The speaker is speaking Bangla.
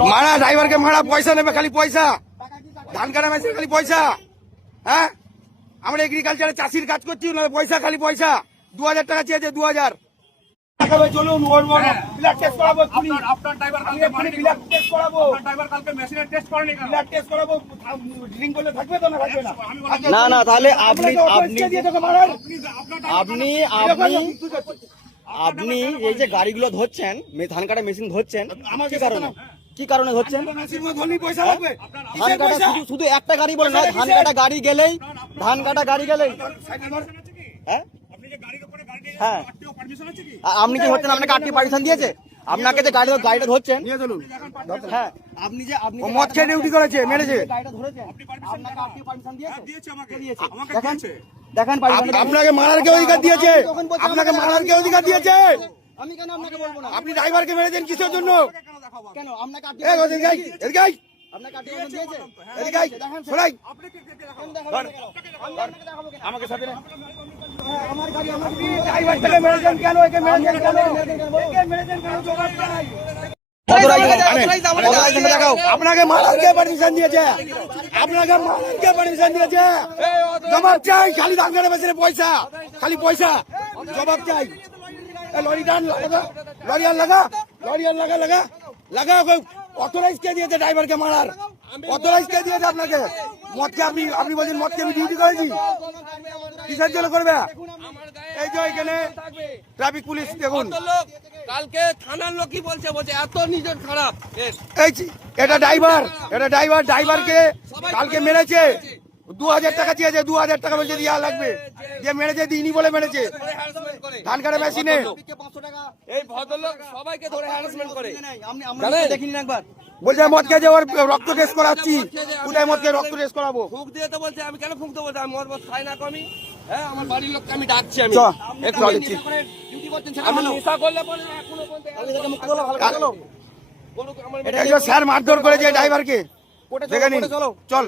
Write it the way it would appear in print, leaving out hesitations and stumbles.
মারা ড্রাইভারকে মারা, পয়সা নেবে খালি পয়সা, ধান কাটা মেশিন খালি পয়সা। হ্যাঁ, আমরা এগ্রিকালচারে চাষির কাজ করছি, পয়সা খালি পয়সা। 2000 টাকা চেয়েছে, 2000। চলুন, ব্লাড টেস্ট করাবো। আপনার ড্রাইভার কালকে ব্লাড টেস্ট করাবো। আপনার ড্রাইভার কালকে মেশিনের টেস্ট করেনি কেন? ব্লাড টেস্ট করাবো। ড্রিঙ্ক করলে থাকবে তো না থাকবে না? না না, তাহলে আপনি এই যে গাড়িগুলো ধরছেন, ধান কাটা মেশিন ধরছেন, কি কারণে ধরছেন? পয়সা লাগবে। ধান কাটা শুধু একটা গাড়ি বলে নয়, ধান কাটা গাড়ি গেলেই হ্যাঁ হ্যাঁ, আপনি কি হচ্ছেন? আপনাকে আরটি পারমিশন দিয়েছে? আপনাকে যে গাড়িটা ধরছেন, হ্যাঁ, আপনি মদ খেয়ে ডিউটি করেছে, মেরেছে। গাড়িটা ধরেছেন, আপনাকে আরটি পারমিশন দিয়েছে? দেখেন, আপনাকে মারার কে অধিকার দিয়েছে? আপনাকে মারার কে অধিকার দিয়েছে? আমি কেন আপনাকে বলবো না? আপনি ড্রাইভারকে মেরেছেন কিসের জন্য? কেন আপনাকে আরটি আমাকে সাথে ড্রাইভারটাকে মেরেছেন কেন? একে মেরেছেন কেন? আপনাকে মারার কে পারমিশন দিয়েছে? আপনাকে মারার কে পারমিশন দিয়েছে? জবাব চাই। খালি ধান কাটা মেশিনে পয়সা, খালি পয়সা। জবাব চাই। লরি টান লাগা, লরিয়াল লাগা, লরিয়াল লাগা লাগা লাগা। অথরাইজ কে দিয়েছে ড্রাইভারকে মারার? অথরাইজ কে দিয়েছে আপনাকে? মদকে আপনি বলছেন মদকে আমি ডিউটি করেছি, কিসের জন্য করবে? এই যে এখানে ট্রাফিক পুলিশ দেখুন, কালকে থানার লোকই বলছে এত নিজের খারাপ। এটা ড্রাইভারকে কালকে মেরেছে। 2000 টাকা চেয়েছে, 2000 টাকা বলছে দিয়া লাগবে, দিয়ে মেরেছে, দিইনি বলে মেরেছে ধান কাটা মেশিনে। এই ভদ্রলোক সবাইকে ধরে হ্যারাসমেন্ট করে। দেখিনি একবার বলছে মদ খেয়ে ওর রক্ত টেস্ট করাচ্ছি, কোথায় মদ খেয়ে রক্ত টেস্ট করাবো? ফুঁক দিয়ে তো বলছে, আমি কেন ফুঁক দেবো? আমি মদ খাই না কমি। হ্যাঁ, আমার বাড়ির লোককে আমি ডাকছি। আমি নেশা করলে পরে এখনো স্যার মারধর করেছে ড্রাইভারকে, দেখে নিন। চল।